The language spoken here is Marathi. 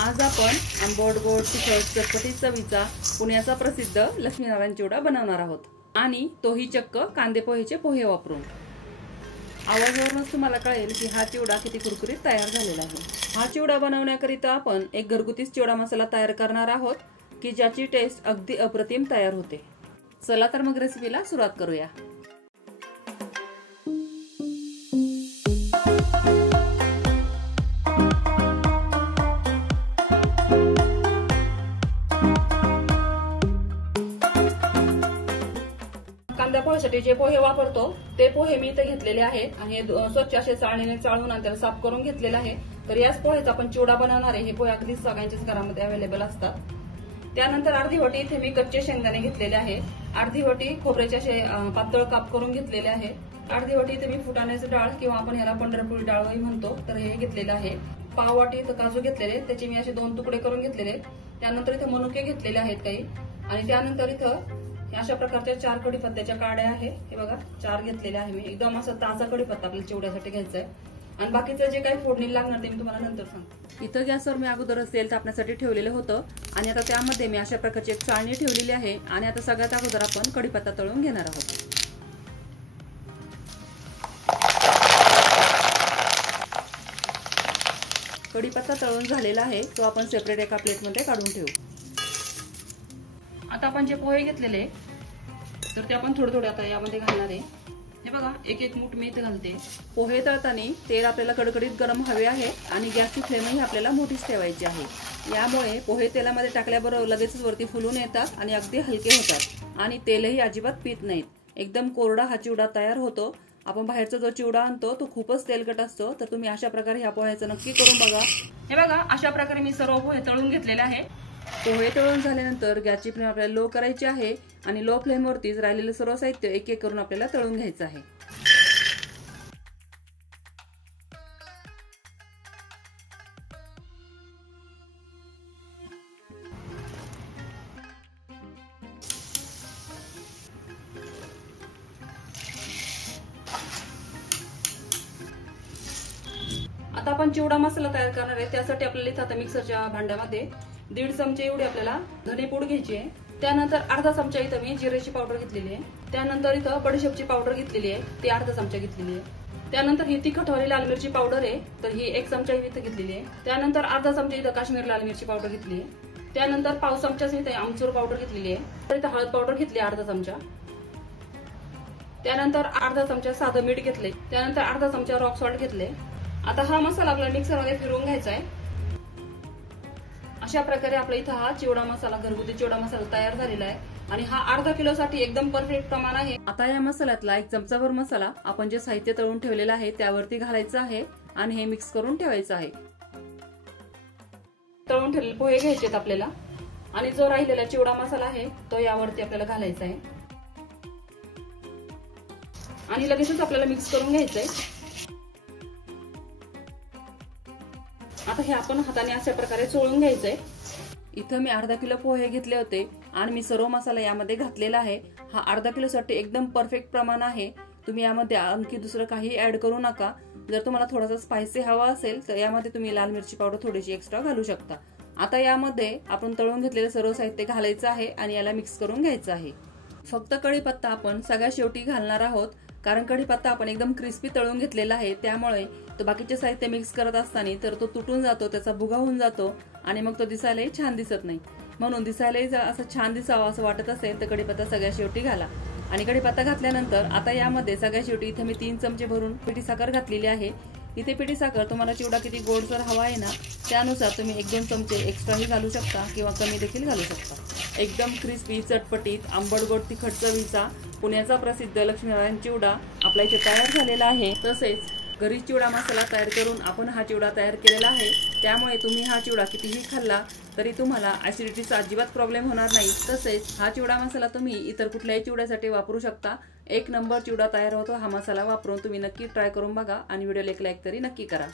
आज आपण आंबट गोड तिखट चटपटीत चवीचा पुण्याचा प्रसिद्ध लक्ष्मीनारायण चिवडा बनवणार आहोत आणि तोही चक्क कांदे पोहेचे पोहे वापरून। आवाजावरूनच तुम्हाला कळेल की हा चिवडा किती कुरकुरीत तयार झालेला आहे। हा चिवडा बनवण्याकरिता आपण एक घरगुती चिवडा मसाला तयार करणार आहोत की ज्याची टेस्ट अगदी अप्रतिम तयार होते। चला तर मग रेसिपीला सुरुवात करूया। कांदा पोह्यासाठी जे पोहे वापरतो ते पोहे मी इथे घेतलेले आहेत आणि स्वच्छ असे चाळणीने चाळून आणि त्याला साफ करून घेतलेले आहे। तर याच पोहेचा आपण चिवडा बनवणार आहे। हे पोहे अगदी सगळ्यांच्याच घरामध्ये अवेलेबल असतात। त्यानंतर अर्धी वाटी इथे मी कच्चे शेंगदाणे घेतलेले आहे, अर्धी वाटी खोबऱ्याचे असे पातळ काप करून घेतलेले आहे, अर्धी वाटी इथे मी फुटाण्याची डाळ किंवा आपण ह्याला पंढरपुरी डाळही म्हणतो तर हे घेतलेलं आहे। पाव वाटी इथे काजू घेतलेले, त्याचे मी असे 2 तुकडे करून घेतलेले। त्यानंतर इथे मनुके घेतलेले आहेत काही आणि त्यानंतर इथं अशा प्रकारच्या 4 कढीपत्त्याच्या काड्या आहे। हे बघा 4 घेतलेल्या आहे मी। एकदम असा ताजा कढीपत्ता आपल्याला चिवड्यासाठी घ्यायचा आहे आणि बाकीचं जे काही फोडणी लागणार ते मी तुम्हाला नंतर सांगते। इथं गॅसवर मी अगोदर तेल तापण्यासाठी ठेवलेलं होतं आणि आता त्यामध्ये मी अशा प्रकारची एक चाळणी ठेवलेली आहे आणि आता सगळ्यात अगोदर आपण कढीपत्ता तळून घेणार आहोत। कढीपत्ता तळून झालेला आहे तो आपण सेपरेट एका प्लेटमध्ये काढून ठेवू। आता आपण जे पोहे घेतलेले तर ते आपण थोडे थोडे आता यामध्ये घालणार आहे। हे बघा एक एक मूठ मी इथे घालते। पोहे तळताना तेल आपल्याला कडकडीत गरम हवे आहे आणि गॅसची फ्लेमही आपल्याला मोठीच ठेवायची आहे। यामुळे पोहे तेलामध्ये टाकल्याबरोबर लगेचच वरती फुलून येतात आणि अगदी हलके होतात आणि तेलही अजिबात पीत नाहीत। एकदम कोरडा हा चिवडा तयार होतो। आपण बाहेरचा जो चिवडा आणतो तो खूपच तेलकट असतो, तर तुम्ही अशा प्रकारे ह्या पोह्याचं नक्की करून बघा। हे बघा अशा प्रकारे मी सर्व पोहे तळून घेतलेले आहे। पोहे तळून झाल्यानंतर गॅसची फ्लेम आपल्याला लो करायची आहे आणि लो फ्लेमवरतीच राहिलेलं सर्व साहित्य एक एक करून आपल्याला तळून घ्यायचं आहे। आता आपण चिवडा मसाला तयार करणार आहे। त्यासाठी आपल्याला इथं आता मिक्सरच्या भांड्यामध्ये 1.5 चमचे एवढी आपल्याला धनेपूड घ्यायची आहे। त्यानंतर अर्धा चमचा इथं मी जिऱ्याची पावडर घेतलेली आहे। त्यानंतर इथं बडीशेपची पावडर घेतलेली आहे, ती अर्धा चमचा घेतलेली आहे। त्यानंतर ही तिखटवाली लाल मिरची पावडर आहे, तर ही 1 चमचा इथं घेतलेली आहे। त्यानंतर अर्धा चमचा इथं काश्मीर लाल मिरची पावडर घेतली आहे। त्यानंतर पाव चमचा इथं आमचूर पावडर घेतलेली आहे। तर इथं हळद पावडर घेतली अर्धा चमचा। त्यानंतर अर्धा चमचा साधं मीठ घेतले। त्यानंतर अर्धा चमचा रॉक सॉल्ट घेतले। आता हा मसाला आपल्याला मिक्सरमध्ये फिरवून घ्यायचा आहे। अशा प्रकारे आपला इथं हा चिवडा मसाला, घरगुती चिवडा मसाला तयार झालेला आहे आणि हा अर्धा किलो साठी एकदम परफेक्ट प्रमाण आहे। आता या मसाल्यातला 1 चमचाभर मसाला आपण जे साहित्य तळून ठेवलेलं आहे त्यावरती घालायचं आहे आणि हे मिक्स करून ठेवायचं आहे। तळून ठेवलेले पोहे घ्यायचेत आपल्याला आणि जो राहिलेला चिवडा मसाला आहे तो यावरती आपल्याला घालायचा आहे आणि लगेचच आपल्याला मिक्स करून घ्यायचंय। आता हे आपण हाताने अशा प्रकारे चोळून घ्यायचंय। इथं मी अर्धा किलो पोहे घेतले होते आणि मी सर्व मसाला यामध्ये घातलेला आहे। हा अर्धा किलो साठी एकदम परफेक्ट प्रमाण आहे। तुम्ही यामध्ये आणखी दुसरं काही ऍड करू नका। जर तुम्हाला थोडासा स्पायसी हवा असेल तर यामध्ये तुम्ही लाल मिरची पावडर थोडीशी एक्स्ट्रा घालू शकता। आता यामध्ये आपण तळून घेतलेले सर्व साहित्य घालायचं आहे आणि याला मिक्स करून घ्यायचं आहे। फक्त कढीपत्ता आपण सगळ्यात शेवटी घालणार आहोत, कारण कढीपत्ता आपण एकदम क्रिस्पी तळून घेतलेला आहे, त्यामुळे तो बाकीचे साहित्य मिक्स करत असताना तर तो तुटून जातो, त्याचा भुगा होऊन जातो आणि मग तो दिसायलाही छान दिसत नाही। म्हणून दिसायलाही असं छान दिसावं असं वाटत असेल तर कढीपत्ता सगळ्यात शेवटी घाला। आणि कढीपत्ता घातल्यानंतर आता यामध्ये सगळ्यात शेवटी इथे मी 3 चमचे भरून पिठी साखर घातलेली आहे। इथे पिठी साखर तुम्हाला चिवडा किती गोडसर हवा आहे ना त्यानुसार तुम्ही 1-2 चमचे एक्स्ट्राही घालू शकता किंवा कमी देखील घालू शकता। एकदम क्रिस्पी चटपटीत आंबट गोड तिखट चवीचा पुण्याचा प्रसिद्ध लक्ष्मीनारायण चिवडा आपल्या इथे तयार झालेला आहे। तसेच घरी चिवडा मसाला तयार करून आपण हा चिवडा तयार केलेला आहे, त्यामुळे तुम्ही हा चिवडा कितीही खाल्ला तरी तुम्हाला ऍसिडिटीचा अजिबात प्रॉब्लेम होणार नाही। तसेच हा चिवडा मसाला तुम्ही इतर कुठल्याही चिवड्यासाठी वापरू शकता। 1 नंबर चिवडा तयार होतो हा मसाला वापरून। तुम्ही नक्की ट्राय करून बघा आणि व्हिडिओला एक लाईक तरी नक्की करा।